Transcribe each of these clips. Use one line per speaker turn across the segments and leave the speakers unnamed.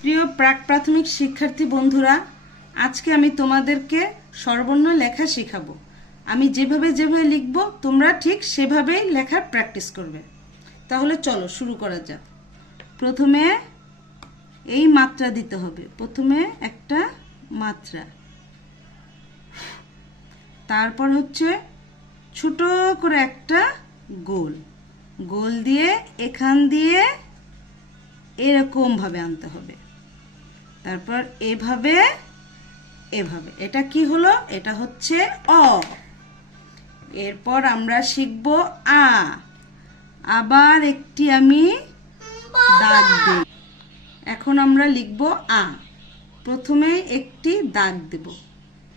প্রিয় প্রাক প্রাথমিক শিক্ষার্থী বন্ধুরা, আজকে আমি তোমাদেরকে স্বরবর্ণ লেখা শেখাবো। আমি যেভাবে যেভাবে লিখব, তোমরা ঠিক সেভাবেই লেখার প্র্যাকটিস করবে। তাহলে চলো, শুরু করা যাক। প্রথমে এই মাত্রা দিতে হবে। প্রথমে একটা মাত্রা। তারপর হচ্ছে ছোট করে একটা গোল। গোল দিয়ে, এখান দিয়ে এরকম ভাবে আনতে হবে। তারপর এভাবে এভাবে। এটা কি হলো? এটা হচ্ছে অ। এরপর আমরা শিখব আ। আবার একটি আমি দাগ দিই। এখন আমরা লিখব আ। প্রথমে একটি দাগ দেব।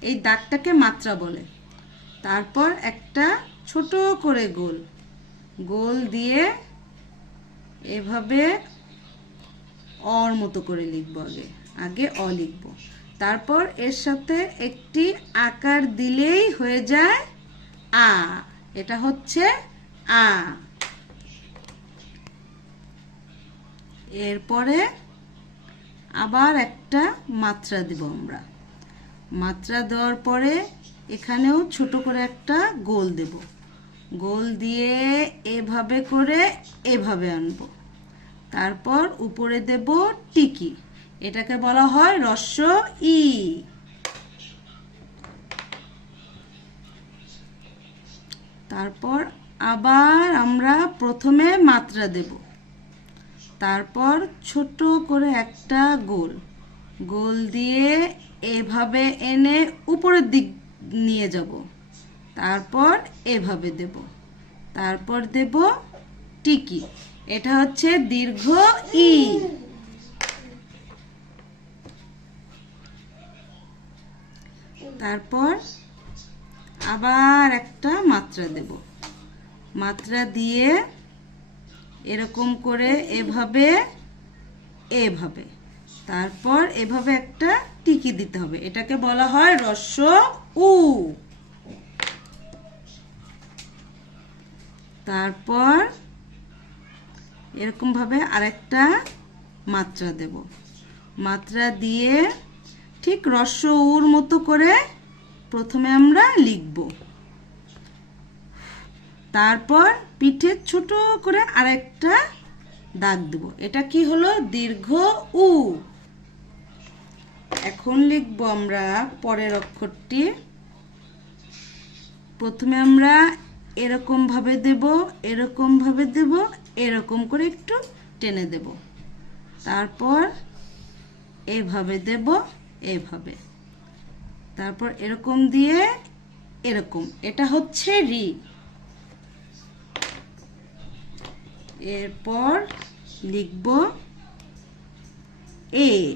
এই দাগটাকে মাত্রা বলে। তারপর একটা ছোট করে গোল। গোল দিয়ে এভাবে অর মতো করে লিখব আগে। আগে অ লিখব। তারপর এর সাথে একটি আকার দিলেই হয়ে যায় আ। এটা হচ্ছে আ। এরপরে আবার একটা মাত্রা দেব আমরা। মাত্রা দেওয়ার পরে এখানেও ছোট করে একটা গোল দেব। গোল দিয়ে এভাবে করে এভাবে আনব। তারপর উপরে দেব টিকি। এটাকে বলা হয় রস্য ই। তারপর আবার আমরা প্রথমে মাত্রা দেব। তারপর ছোট করে একটা গোল। গোল দিয়ে এভাবে এনে উপরের দিক নিয়ে যাব। তারপর এভাবে দেব। তারপর দেব টিকি। এটা হচ্ছে দীর্ঘ ই। তারপর আবার একটা মাত্রা দেব। মাত্রা দিয়ে এরকম করে এভাবে এভাবে। তারপর এভাবে একটা টিকি দিতে হবে। এটাকে বলা হয় রস্য উ। তারপর এরকম ভাবে আরেকটা মাত্রা দেব। মাত্রা দিয়ে ঠিক রস্য উর মতো করে প্রথমে আমরা লিখব। তারপর পিঠে ছোট করে আরেকটা দাগ দেব। এটা কি হলো? দীর্ঘ উ। এখন লিখব আমরা পরের অক্ষরটি। প্রথমে আমরা এরকম ভাবে দেব, এরকম ভাবে দেব, এরকম করে একটু টেনে দেব। তারপর এভাবে দেব। এভাবে। তারপর এরকম দিয়ে এরকম। এটা হচ্ছে রি। এরপর লিখব এ।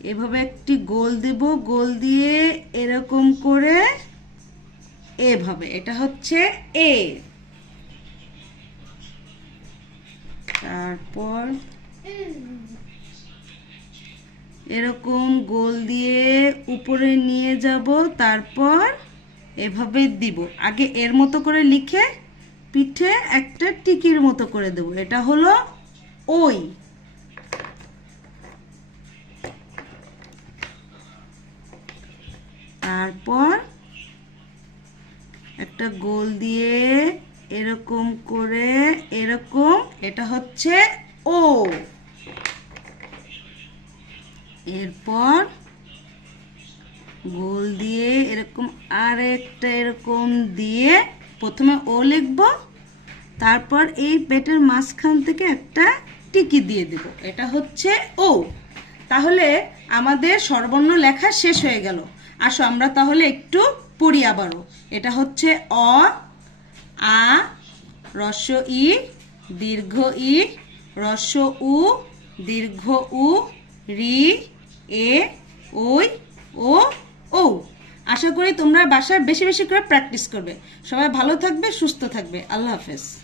এভাবে একটি গোল দেব। গোল দিয়ে এরকম করে এভাবে। এটা হচ্ছে এ। তারপর এরকম গোল দিয়ে উপরে নিয়ে যাব, তারপর এভাবে দিব। আগে এর মতো করে লিখে পিঠে একটা টিকির মতো করে দেব। এটা হলো ওই। তারপর একটা গোল দিয়ে এরকম করে, এরকম, এটা হচ্ছে ও। এরপর গোল দিয়ে এরকম আরেকটা এরকম দিয়ে প্রথমে ও লিখব, তারপর এই পেটের মাঝখান থেকে একটা টিকি দিয়ে দেব। এটা হচ্ছে ও। তাহলে আমাদের সর্বর্ণ লেখা শেষ হয়ে গেল। আসো আমরা তাহলে একটু পড়ি আবারও। এটা হচ্ছে অ, আ, রস্য ই, দীর্ঘ ই, রস্য উ, দীর্ঘ উ, রি এ, ওই, ও ও আশা করি তোমরা বাসায় বেশি বেশি করে প্র্যাকটিস করবে। সবাই ভালো থাকবে, সুস্থ থাকবে। আল্লাহ হাফেজ।